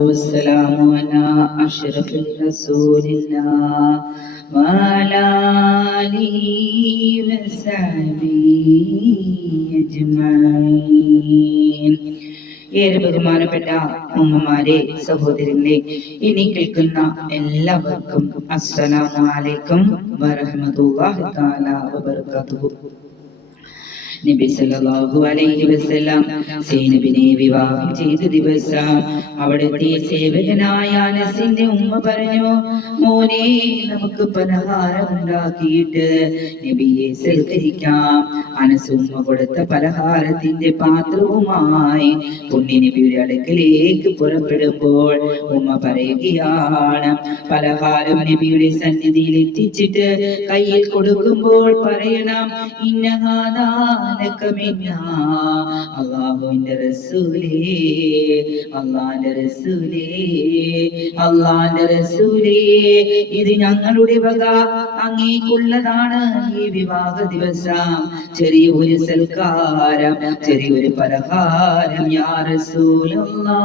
والسلام على أشرف رسول الله وعلى آله وصحبه أجمعين. ഏറെ ബഹുമാനപ്പെട്ട ഉമ്മമാരെ, സഹോദരങ്ങളെ, ഇനി കേൾക്കുന്ന എല്ലാവർക്കും അസ്സലാമു അലൈക്കും വറഹ്മത്തുള്ളാഹി തആല വബറകാതുഹു. നബി സല്ലല്ലാഹു അലൈഹി വസല്ലം സൈനബിനെ വിവാഹം ചെയ്ത ദിവസം അവിടുത്തെ സേവകനായ അനസിന്റെ ഉമ്മ പറഞ്ഞു, മോനെ, നമുക്ക് പലഹാരം ഉണ്ടാക്കിയിട്ട് നബിയെ സൽക്കരിക്കാം. അനസ് ഉമ്മ കൊടുത്ത പലഹാരത്തിന്റെ പാത്രവുമായി പുണ്യ നബിയുടെ അടുക്കലേക്ക് പുറപ്പെടുമ്പോൾ ഉമ്മ പറയുകയാണ്, പലഹാരം നബിയുടെ സന്നിധിയിൽ എത്തിച്ചിട്ട് കയ്യിൽ കൊടുക്കുമ്പോൾ പറയണം, അല്ലാഹുവിന്റെ റസൂലേ, അല്ലാഹുവിന്റെ റസൂലേ, അല്ലാഹുവിന്റെ റസൂലേ, ഇത് ഞങ്ങളുടെ വക അങ്ങേക്കുള്ളതാണ്. ഈ വിവാഹ ദിവസം ചെറിയൊരു സൽക്കാരം, ചെറിയൊരു പലഹാരം, യാ റസൂലല്ലാഹ്.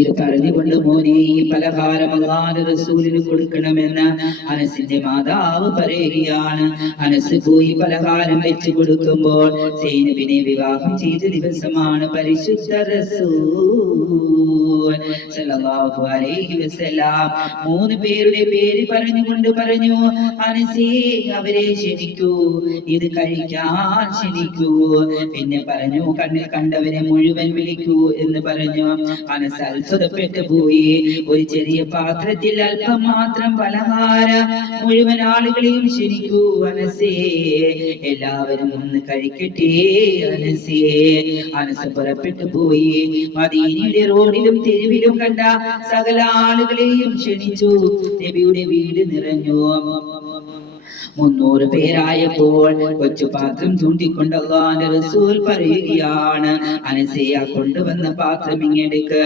ഇത് പറഞ്ഞുകൊണ്ട്, മോനെ, ഈ പലഹാരം അല്ലാഹുവിന്റെ റസൂലിന് കൊടുക്കണമെന്ന് അനസിന്റെ മാതാവ് പറയുകയാണ്. അനസ് പോയി പലഹാരം വെച്ച് കൊടുക്കുമ്പോൾ സൈനബിനെ വിവാഹം ചെയ്ത ദിവസമാണ്. പരിശുദ്ധ റസൂൽ സല്ലല്ലാഹു അലൈഹി വസല്ലം 3 പേരുടെ പേര് പറഞ്ഞുകൊണ്ട് പറഞ്ഞു, അനസേ, അവരെ ക്ഷണിക്കൂ, ഇത് കഴിക്കാൻ ക്ഷണിക്കൂ. പിന്നെ പറഞ്ഞു, കണ്ണിൽ കണ്ടവരെ മുഴുവൻ വിളിക്കൂ എന്ന് പറഞ്ഞു. അനസ് അത്ഭുതപ്പെട്ടു പോയി. ഒരു ചെറിയ പാത്രത്തിൽ അല്പം മാത്രം പലഹാരം, മുഴുവൻ ആളുകളെയും ക്ഷണിക്കൂ അനസേ, എല്ലാവരും ഒന്ന് കഴിക്കട്ടെ അനസേ. അനസ് പുറപ്പെട്ടു പോയി. മദീനയുടെ റോഡിലും തെരുവിലും കണ്ട സകല ആളുകളെയും ക്ഷണിച്ചു. നബിയുടെ വീട് നിറഞ്ഞു. 300 പേരായപ്പോൾ കൊച്ചുപാത്രം ചൂണ്ടിക്കൊണ്ട് അല്ലാഹുവിന്റെ റസൂൽ പറയുകയാണ്, അനസേ, കൊണ്ടുവന്ന പാത്രം ഇങ്ങെടുക്ക്.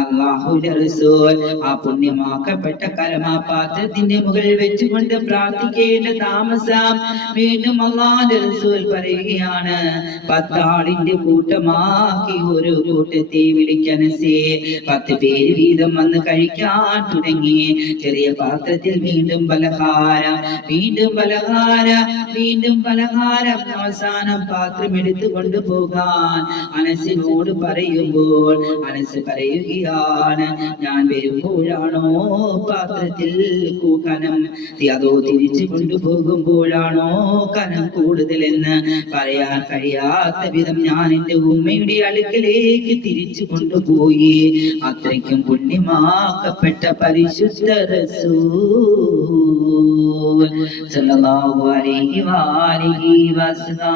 അല്ലാഹുവിന്റെ റസൂൽ ആ പുണ്യമാക്കപ്പെട്ട കരം ആ പാത്രത്തിന്റെ മുകളിൽ വെച്ചുകൊണ്ട് പ്രാർത്ഥിക്കേണ്ട താമസം വീണ്ടും അല്ലാഹുവിന്റെ റസൂൽ പറയുകയാണ്, 10 ആളിന്റെ കൂട്ടമാക്കി ഒരു കൂട്ടത്തെ വിളിക്കനസേ. 10 പേര് വീതം വന്ന് കഴിക്കാൻ തുടങ്ങി. ചെറിയ പാത്രത്തിൽ വീണ്ടും പലഹാരം, വീണ്ടും പലഹാരം, വീണ്ടും പലഹാരം. അവസാനം പാത്രം എടുത്തു കൊണ്ടുപോകാൻ അനസിനോട് പറയുമ്പോൾ അനസ് പറയുകയാണ്, ഞാൻ വരുമ്പോഴാണോ പാത്രത്തിൽ കനം, അതോ തിരിച്ചു കൊണ്ടുപോകുമ്പോഴാണോ കനം കൂടുതലെന്ന് പറയാൻ കഴിയാത്ത വിധം ഞാൻ എന്റെ ഉമ്മയുടെ അടുക്കലേക്ക് തിരിച്ചു കൊണ്ടുപോയി. അത്രയ്ക്കും പുണ്യമാക്കപ്പെട്ട പരിശുദ്ധ റസൂൽ സല്ലല്ലാഹു അലൈഹി വആലിഹി വസല്ലം.